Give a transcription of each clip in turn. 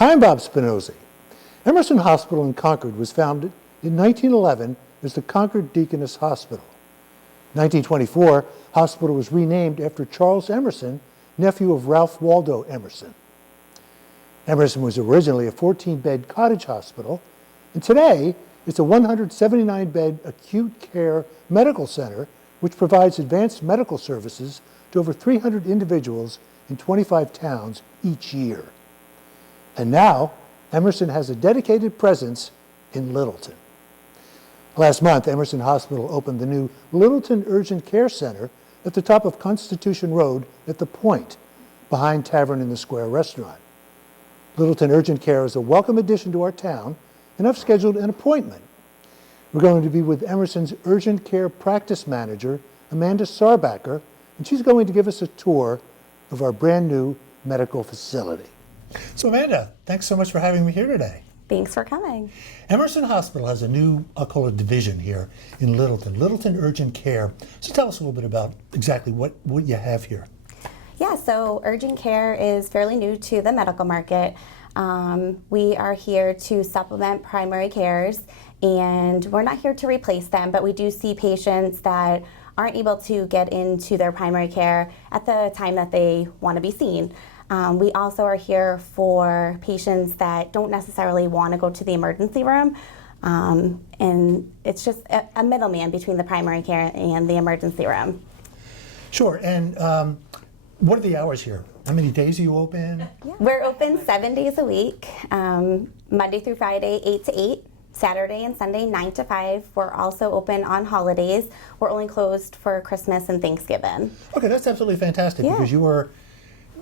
Hi, I'm Bob Spinozzi. Emerson Hospital in Concord was founded in 1911 as the Concord Deaconess Hospital. In 1924, the hospital was renamed after Charles Emerson, nephew of Ralph Waldo Emerson. Emerson was originally a 14-bed cottage hospital, and today it's a 179-bed acute care medical center which provides advanced medical services to over 300 individuals in 25 towns each year. And now, Emerson has a dedicated presence in Littleton. Last month, Emerson Hospital opened the new Littleton Urgent Care Center at the top of Constitution Road at the Point, behind Tavern in the Square restaurant. Littleton Urgent Care is a welcome addition to our town, and I've scheduled an appointment. We're going to be with Emerson's Urgent Care Practice Manager, Amanda Sarbacker, and she's going to give us a tour of our brand new medical facility. So Amanda, thanks so much for having me here today. Thanks for coming. Emerson Hospital has a new, I'll call it division here in Littleton, Littleton Urgent Care. So tell us a little bit about exactly what you have here. Yeah, so urgent care is fairly new to the medical market. We are here to supplement primary cares, and we're not here to replace them, but we do see patients that aren't able to get into their primary care at the time that they want to be seen. We also are here for patients that don't necessarily want to go to the emergency room, and it's just a middleman between the primary care and the emergency room. Sure, and what are the hours here? How many days are you open? Yeah. We're open 7 days a week, Monday through Friday, 8 to 8. Saturday and Sunday, 9 to 5. We're also open on holidays. We're only closed for Christmas and Thanksgiving. Okay, that's absolutely fantastic because you are,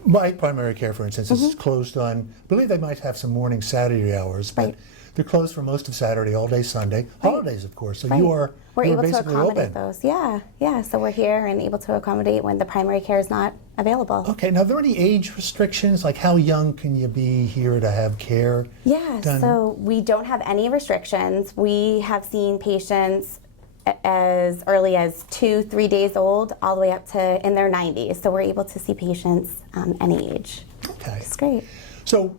my primary care, for instance, is closed on, I believe they might have some morning Saturday hours, but they're closed for most of Saturday, all day Sunday, holidays, of course. So we're able to basically accommodate open. those. Yeah. So we're here and able to accommodate when the primary care is not available. Okay, now are there any age restrictions? Like how young can you be here to have care Yeah, done? so we don't have any restrictions. We have seen patients as early as 2-3 days old, all the way up to in their 90s. So we're able to see patients any age. Okay. It's great. So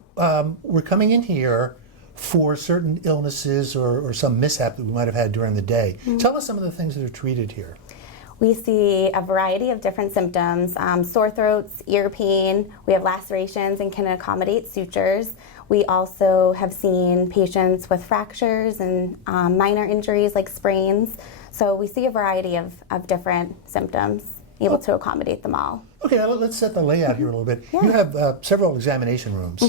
we're coming in here for certain illnesses or some mishap that we might have had during the day. Tell us some of the things that are treated here. We see a variety of different symptoms, sore throats, ear pain. We have lacerations and can accommodate sutures. We also have seen patients with fractures and minor injuries like sprains. So we see a variety of different symptoms, able to accommodate them all. Okay, now let's set the layout here a little bit. You have several examination rooms,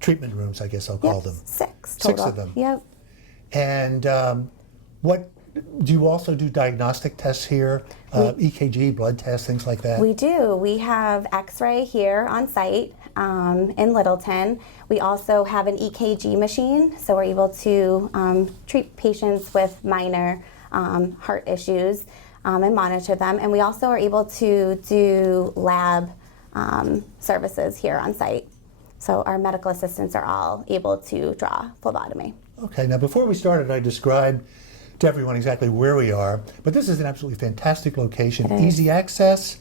treatment rooms, I guess I'll call them. 6 total. 6 of them. Yep. And what do you also do diagnostic tests here, EKG, blood tests, things like that? We do. We have X-ray here on site in Littleton. We also have an EKG machine, so we're able to treat patients with minor heart issues and monitor them. And we also are able to do lab services here on site. So our medical assistants are all able to draw phlebotomy. Okay, now before we started, I described to everyone exactly where we are, but this is an absolutely fantastic location, easy access.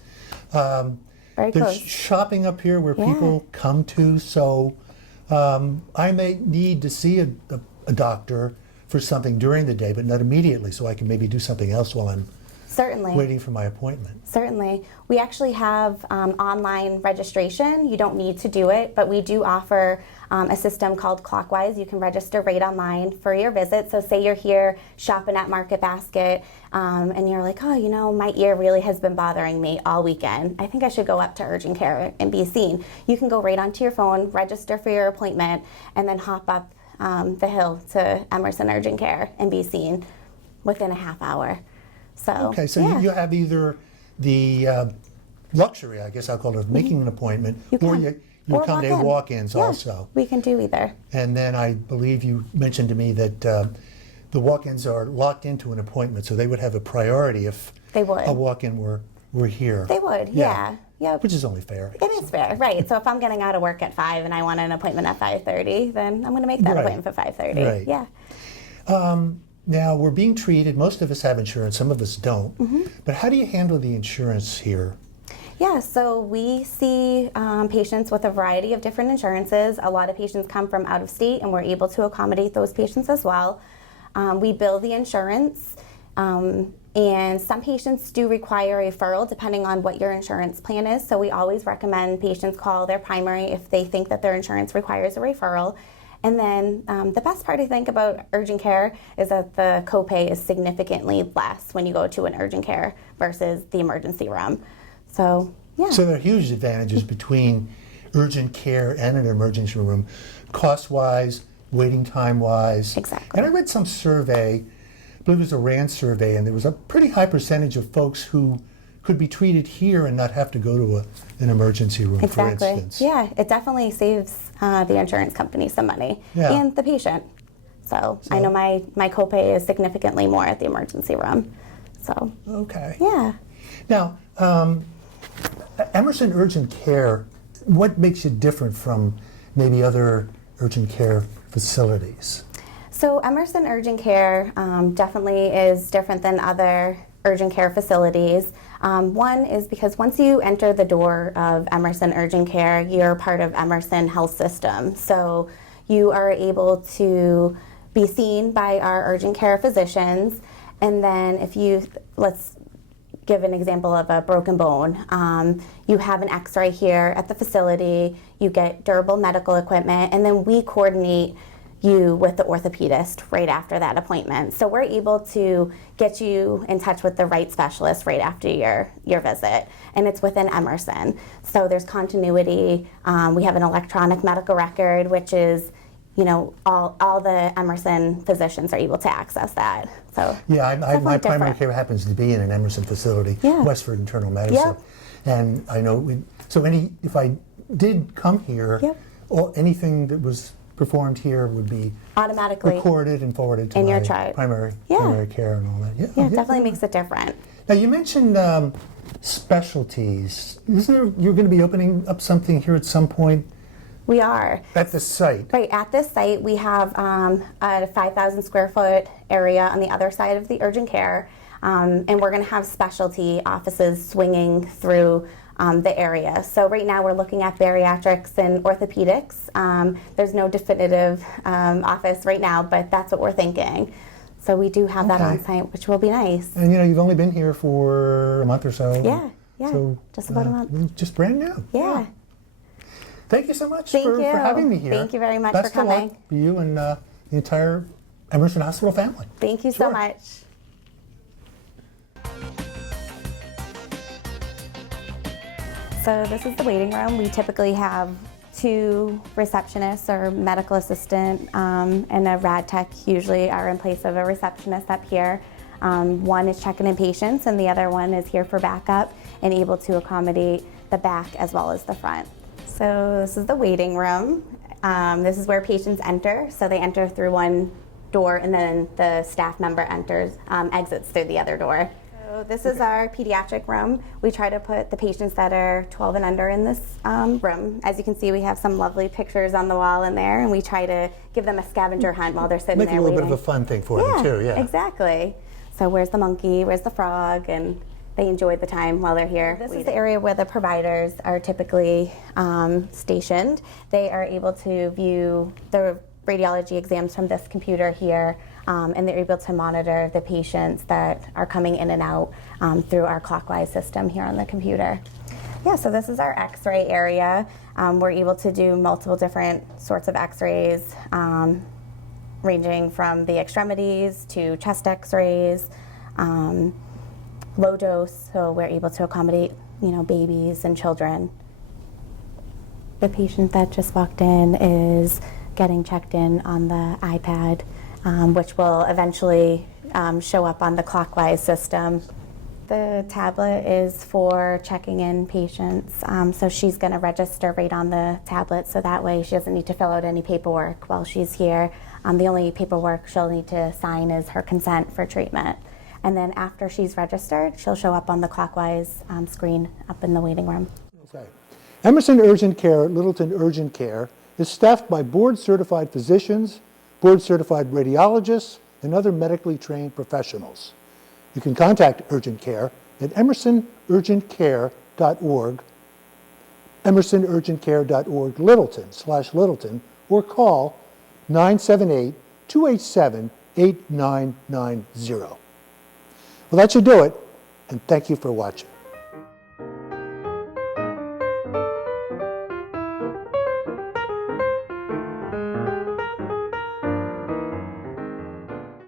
Very There's close. shopping up here where people come to, so I may need to see a doctor for something during the day, but not immediately, so I can maybe do something else while I'm Certainly. waiting for my appointment. Certainly. We actually have online registration. You don't need to do it, but we do offer a system called Clockwise. You can register right online for your visit. So say you're here shopping at Market Basket and you're like, oh, you know, my ear really has been bothering me all weekend. I think I should go up to urgent care and be seen. You can go right onto your phone, register for your appointment, and then hop up the hill to Emerson Urgent Care and be seen within a half hour. So, Okay, so you have either the luxury, I guess I'll call it, of making an appointment, or you accommodate walk-ins also. We can do either. And then I believe you mentioned to me that the walk-ins are locked into an appointment, so they would have a priority if They would. a walk-in were here. They would, yeah. Yep. Which is only fair. It is fair, right. So if I'm getting out of work at 5 and I want an appointment at 5:30, then I'm going to make that appointment for 5:30. Right. Yeah. Now, we're being treated, most of us have insurance, some of us don't, but how do you handle the insurance here? Yeah, so we see patients with a variety of different insurances. A lot of patients come from out of state, and we're able to accommodate those patients as well. We bill the insurance, and some patients do require a referral depending on what your insurance plan is. So we always recommend patients call their primary if they think that their insurance requires a referral. And then the best part, I think, about urgent care is that the copay is significantly less when you go to an urgent care versus the emergency room. So, yeah. So there are huge advantages between urgent care and an emergency room, cost-wise, waiting time-wise. Exactly. And I read some survey, I believe it was a RAND survey, and there was a pretty high percentage of folks who could be treated here and not have to go to an emergency room, for instance. Yeah, it definitely saves the insurance company some money and the patient. So I know my copay is significantly more at the emergency room. So okay. Yeah. Now, Emerson Urgent Care, what makes you different from maybe other urgent care facilities? So Emerson Urgent Care definitely is different than other urgent care facilities. One is because once you enter the door of Emerson Urgent Care, you're part of Emerson Health System. So you are able to be seen by our urgent care physicians. And then if you, let's give an example of a broken bone. You have an x-ray here at the facility, you get durable medical equipment, and then we coordinate you with the orthopedist right after that appointment. So we're able to get you in touch with the right specialist right after your visit, and it's within Emerson. So there's continuity. We have an electronic medical record, which is, you know, all the Emerson physicians are able to access that. So yeah, my primary care happens to be in an Emerson facility, Westford Internal Medicine, and I know. If I did come here, or anything that was performed here would be automatically recorded and forwarded to my primary care and all that. Yeah, definitely makes it different. Now you mentioned specialties. You're going to be opening up something here at some point? We are. At the site? Right, at this site we have a 5,000 square foot area on the other side of the urgent care, and we're going to have specialty offices swinging through the area. So right now we're looking at bariatrics and orthopedics. There's no definitive office right now, but that's what we're thinking. So we do have that on site, which will be nice. And you know, you've only been here for a month or so. Yeah, so, just about a month. Just brand new. Yeah. Thank you so much for having me here. Thank you very much Best for coming. Of luck to you and the entire Emerson Hospital family. Thank you so much. So this is the waiting room. We typically have 2 receptionists or medical assistant and a rad tech usually are in place of a receptionist up here. One is checking in patients and the other one is here for backup and able to accommodate the back as well as the front. So this is the waiting room. This is where patients enter. So they enter through one door and then the staff member exits through the other door. So this is our pediatric room. We try to put the patients that are 12 and under in this room. As you can see, we have some lovely pictures on the wall in there, and we try to give them a scavenger hunt while they're sitting there waiting. Make it a little bit of a fun thing for them too, Exactly. So where's the monkey, where's the frog, and they enjoy the time while they're here. This is the area where the providers are typically stationed. They are able to view the radiology exams from this computer here, and they're able to monitor the patients that are coming in and out through our clockwise system here on the computer. Yeah, so this is our x-ray area. We're able to do multiple different sorts of x-rays, ranging from the extremities to chest x-rays, low dose, so we're able to accommodate, you know, babies and children. The patient that just walked in is getting checked in on the iPad, which will eventually show up on the clockwise system. The tablet is for checking in patients, so she's going to register right on the tablet, so that way she doesn't need to fill out any paperwork while she's here. The only paperwork she'll need to sign is her consent for treatment. And then after she's registered, she'll show up on the clockwise screen up in the waiting room. Okay. Emerson Urgent Care at Littleton Urgent Care is staffed by board-certified physicians, board-certified radiologists, and other medically trained professionals. You can contact Urgent Care at emersonurgentcare.com. emersonurgentcare.org, emersonurgentcare.org, Littleton/Littleton, or call 978-287-8990. Well, that should do it, and thank you for watching.